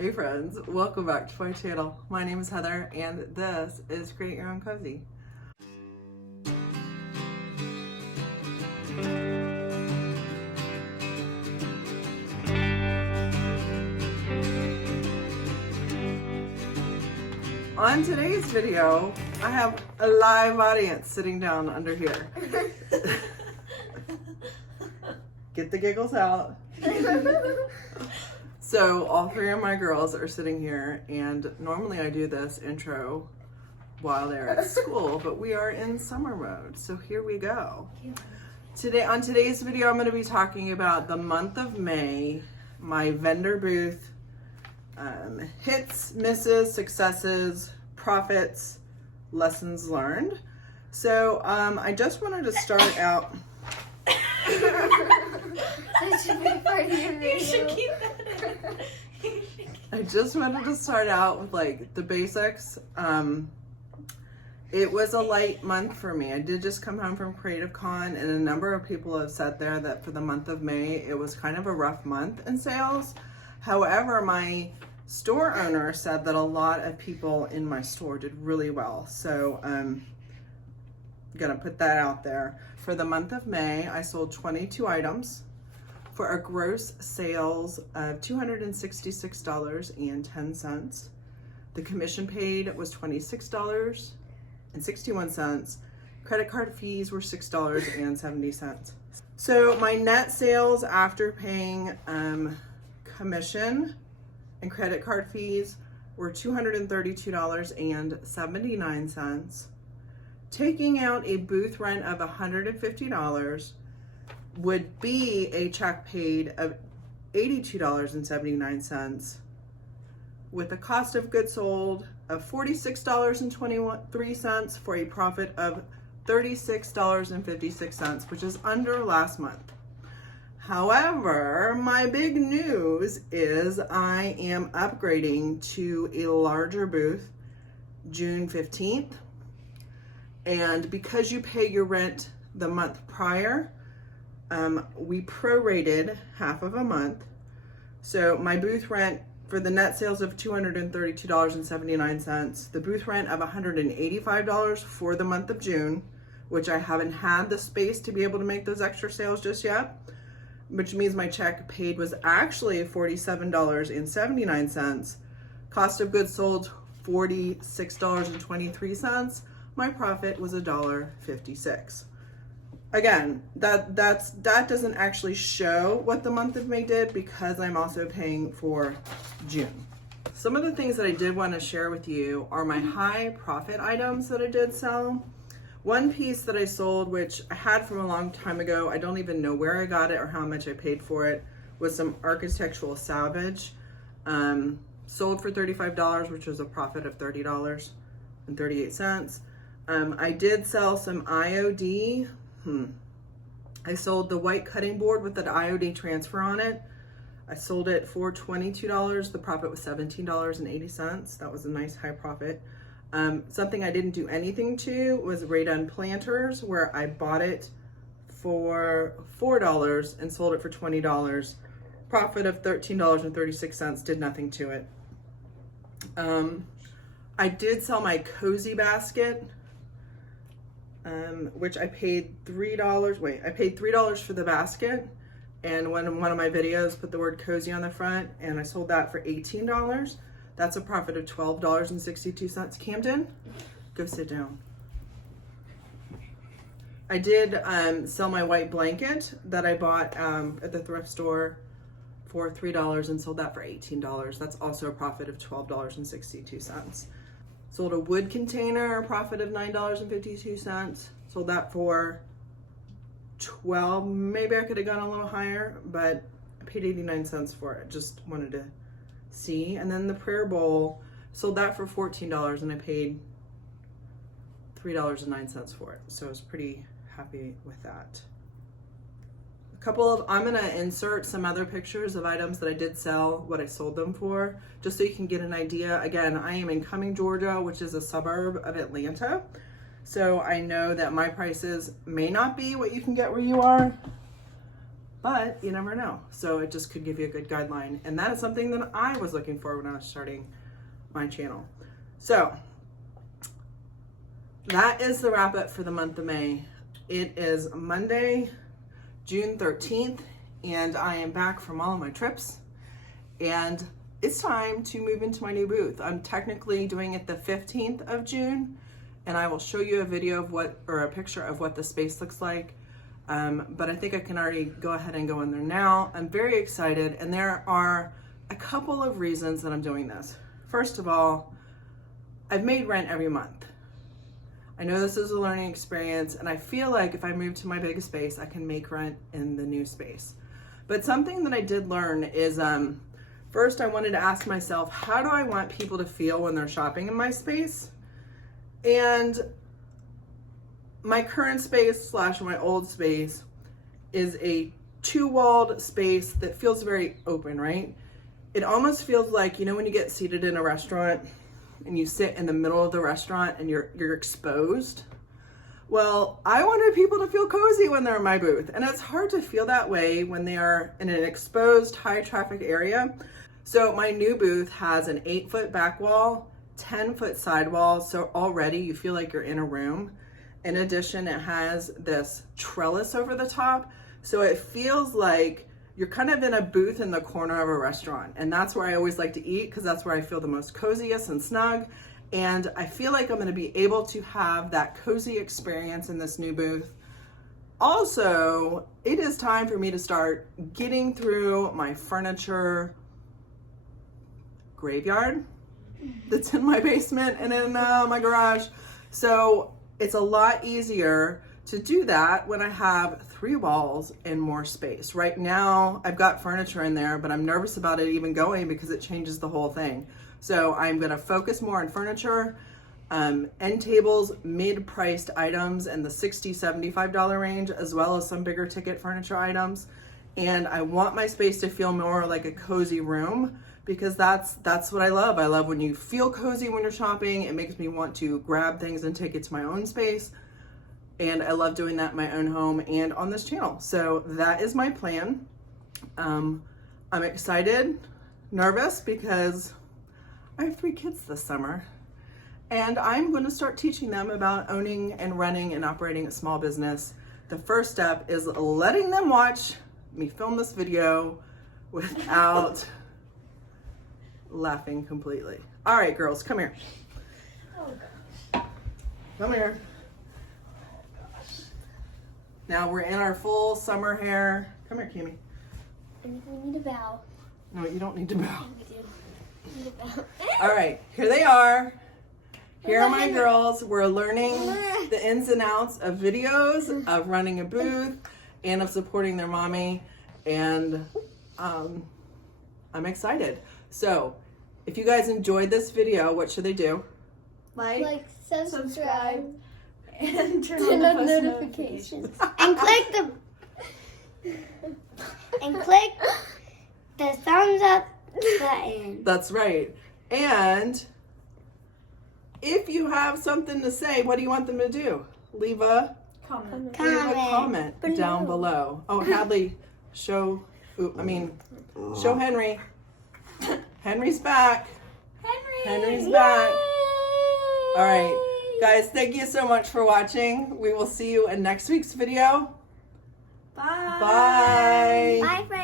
Hey friends, welcome back to my channel. My name is Heather and this is Create Your Own Cozy. On today's video, I have a live audience sitting down under here. Get the giggles out. So all three of my girls are sitting here, and normally I do this intro while they're at school, but we are in summer mode, so here we go. On today's video, I'm going to be talking about the month of May, my vendor booth, hits, misses, successes, profits, lessons learned. So I just wanted to start out. That should be part of your video. You should keep that in. I just wanted to start out with like the basics. It was a light month for me. I did just come home from Creative Con, and a number of people have said there that for the month of May, it was kind of a rough month in sales. However, my store owner said that a lot of people in my store did really well. So I'm gonna put that out there. For the month of May, I sold 22 items for a gross sales of $266.10. The commission paid was $26.61. Credit card fees were $6.70. So my net sales after paying commission and credit card fees were $232.79. Taking out a booth rent of $150 would be a check paid of $82.79 with a cost of goods sold of $46.23 for a profit of $36.56, which is under last month. However, my big news is I am upgrading to a larger booth June 15th. And because you pay your rent the month prior, we prorated half of a month. So my booth rent for the net sales of $232.79, the booth rent of $185 for the month of June, which I haven't had the space to be able to make those extra sales just yet, which means my check paid was actually $47.79. Cost of goods sold, $46.23. My profit was $1.56. Again, that doesn't actually show what the month of May did because I'm also paying for June. Some of the things that I did want to share with you are my high profit items that I did sell. One piece that I sold, which I had from a long time ago, I don't even know where I got it or how much I paid for it, was some architectural salvage. Sold for $35, which was a profit of $30.38. I did sell some IOD. I sold the white cutting board with an IOD transfer on it. I sold it for $22. The profit was $17.80. That was a nice high profit. Something I didn't do anything to was Radon planters, where I bought it for $4 and sold it for $20. Profit of $13.36, did nothing to it. I did sell my cozy basket, which I paid $3. I paid $3 for the basket, and one of my videos put the word cozy on the front, and I sold that for $18. That's a profit of $12.62. Camden, go sit down. I did sell my white blanket that I bought at the thrift store for $3 and sold that for $18. That's also a profit of $12.62. Sold a wood container, a profit of $9.52. Sold that for $12. Maybe I could have gone a little higher, but I paid 89 cents for it. Just wanted to see. And then the prayer bowl, sold that for $14 and I paid $3.09 for it. So I was pretty happy with that. I'm gonna insert some other pictures of items that I did sell, what I sold them for, just so you can get an idea. Again, I am in Cumming, Georgia, which is a suburb of Atlanta. So I know that my prices may not be what you can get where you are, but you never know. So it just could give you a good guideline. And that is something that I was looking for when I was starting my channel. So that is the wrap up for the month of May. It is Monday, June 13th, and I am back from all of my trips. And it's time to move into my new booth. I'm technically doing it the 15th of June, and I will show you a video of a picture of what the space looks like. But I think I can already go ahead and go in there now. I'm very excited, and there are a couple of reasons that I'm doing this. First of all, I've made rent every month. I know this is a learning experience, and I feel like if I move to my big space, I can make rent in the new space. But something that I did learn is, first I wanted to ask myself, how do I want people to feel when they're shopping in my space? And my current space / my old space is a 2-walled space that feels very open, right? It almost feels like, you know, when you get seated in a restaurant and you sit in the middle of the restaurant and you're exposed. Well, I wanted people to feel cozy when they're in my booth, and it's hard to feel that way when they are in an exposed high traffic area. So my new booth has an 8-foot back wall, 10-foot side wall, so already you feel like you're in a room. In addition, it has this trellis over the top, so it feels like you're kind of in a booth in the corner of a restaurant, and that's where I always like to eat because that's where I feel the most coziest and snug, and I feel like I'm going to be able to have that cozy experience in this new booth. Also, it is time for me to start getting through my furniture graveyard that's in my basement and in my garage. So it's a lot easier to do that when I have 3 walls and more space. Right now, I've got furniture in there, but I'm nervous about it even going because it changes the whole thing. So I'm gonna focus more on furniture, end tables, mid-priced items in the $60, $75 range, as well as some bigger ticket furniture items. And I want my space to feel more like a cozy room, because that's what I love. I love when you feel cozy when you're shopping. It makes me want to grab things and take it to my own space. And I love doing that in my own home and on this channel. So that is my plan. I'm excited, nervous, because I have 3 kids this summer. And I'm going to start teaching them about owning and running and operating a small business. The first step is letting them watch me film this video without laughing completely. All right, girls, come here. Oh gosh. Come here. Now we're in our full summer hair. Come here, Kimmy. And we need a bow. No, you don't need to bow. We do. We need a bow. All right, here they are. Here are my girls. We're learning the ins and outs of videos, of running a booth, and of supporting their mommy. And I'm excited. So, if you guys enjoyed this video, what should they do? Like, subscribe, and turn turn on on the post notifications, notifications. and click the thumbs up button. That's right. And if you have something to say, what do you want them to do? Leave a Comment. comment down below. Oh, Hadley, show Henry. Henry's back. Henry's back. All right, guys, thank you so much for watching. We will see you in next week's video. Bye. Bye. Bye, friends.